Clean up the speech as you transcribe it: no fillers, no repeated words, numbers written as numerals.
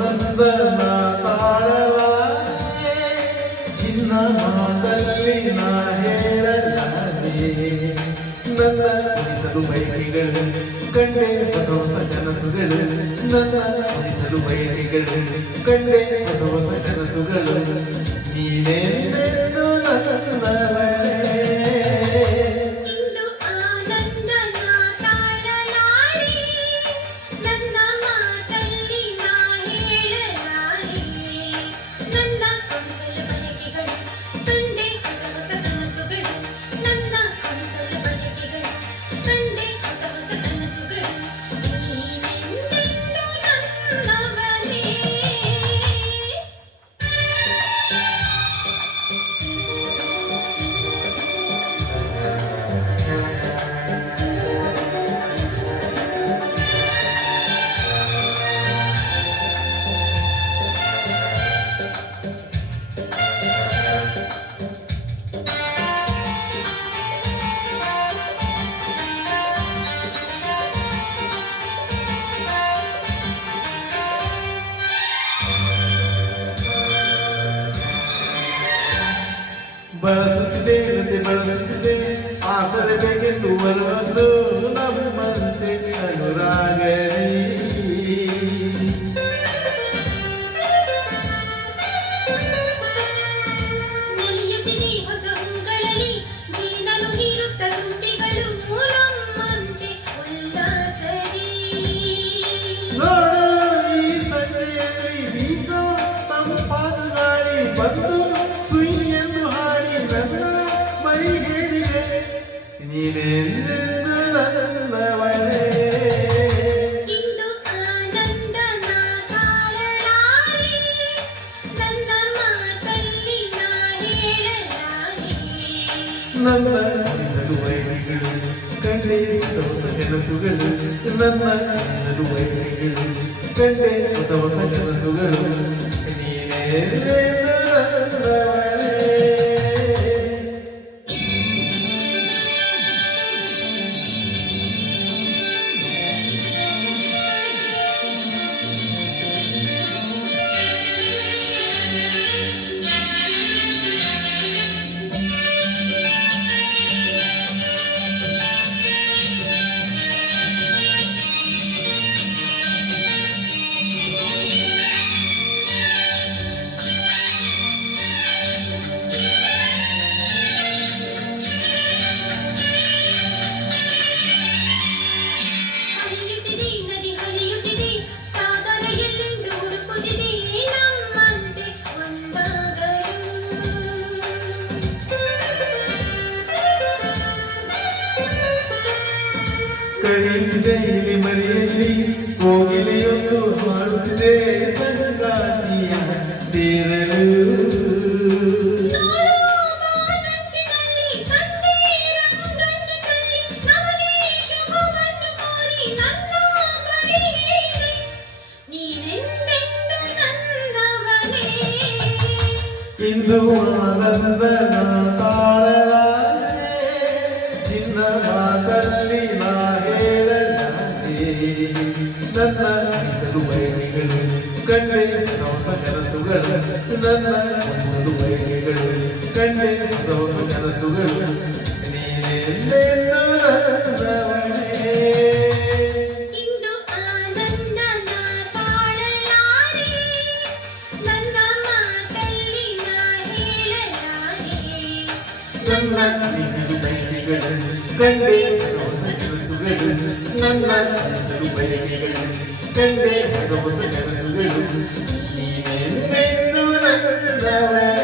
ಆನಂದನ ತಾಳಲಾರೆ ಚಿನ್ನ ಮಾತಲ್ಲಿ ನಾ ಹೇಳಲಾರೆ ನನ್ನ ಕುಣಿಸಲು ಬಯಕೆಗಳು ಕಂಡೆ ಹೊಸ ಕನಸುಗಳು ನನ್ನ ಕುಣಿಸಲು ಬಯಕೆಗಳು ಕಂಡೆ ಹೊಸ ಕನಸುಗಳು ನೀನೆಂದೆಂದು ನನ್ನವಳೇ ಬಳಸುತ್ತಿದೆ ಆಸರೆ ಬೇಕೆಂದು ಬರುವುದು ನಮ್ಮಂತೆ ಅನುರಾಗರಿ ನೀನೆಂದೆಂದು ನನ್ನವಳೇ ಇಂದು ಆನಂದನ ತಾಳಲಾರೆ ನನ್ನ ಮಾತಲ್ಲಿ ನಾ ಹೇಳಲಾರೆ ನನ್ನ ನಡುವೈಗಳು ಕಂಡೆ ಹೊಸ ಕನಸುಗಳು ನನ್ನ ನಡುವೈಗಳು ಕಂಡೆ ಹೊಸ ಕನಸುಗಳು ನೀನೆಂದೆಂದು ನನ್ನವಳೇ ಕಳೆದಿದೆ ಇಲ್ಲಿ ಮರೆಯಲ್ಲಿ ಕೋಗಿಲೆಯೊಂದು ಹಾಡುತ್ತಿದೆ ಸಂಗಾತಿಯ ಸೇರಲು ಇಂದು ಆನಂದನ ತಾಳಲಾರೆ ಚಿನ್ನ ಮಾತಲ್ಲಿ ನಾ ಹೇಳಲಾರೆ ನನ್ನ ನಡುವೈಗಳು ಕಂಡೆ ಹೊಸ ಕನಸುಗಳು ನನ್ನ ನಡುವೈಗಳು ಕಂಡೆ ಹೊಸ ಕನಸುಗಳು ನೀನೆಂದೆಂದು ನನ್ನವಳೇ ಇಂದು ಆನಂದನ ತಾಳಲಾರೆ ನನ್ನ ಮಾತಲ್ಲಿ ನಾ ಹೇಳಲಾರೆ ನನ್ನ ನಡುವೈಗಳು ಕಂಡೆ ಹೊಸ ಕನಸುಗಳು ನನ್ನ ನಡುವೈಗಳು ಕಂಡೆ ಹೊಸ ಕನಸುಗಳು ನೀನೆಂದೆಂದು ನನ್ನವಳೇ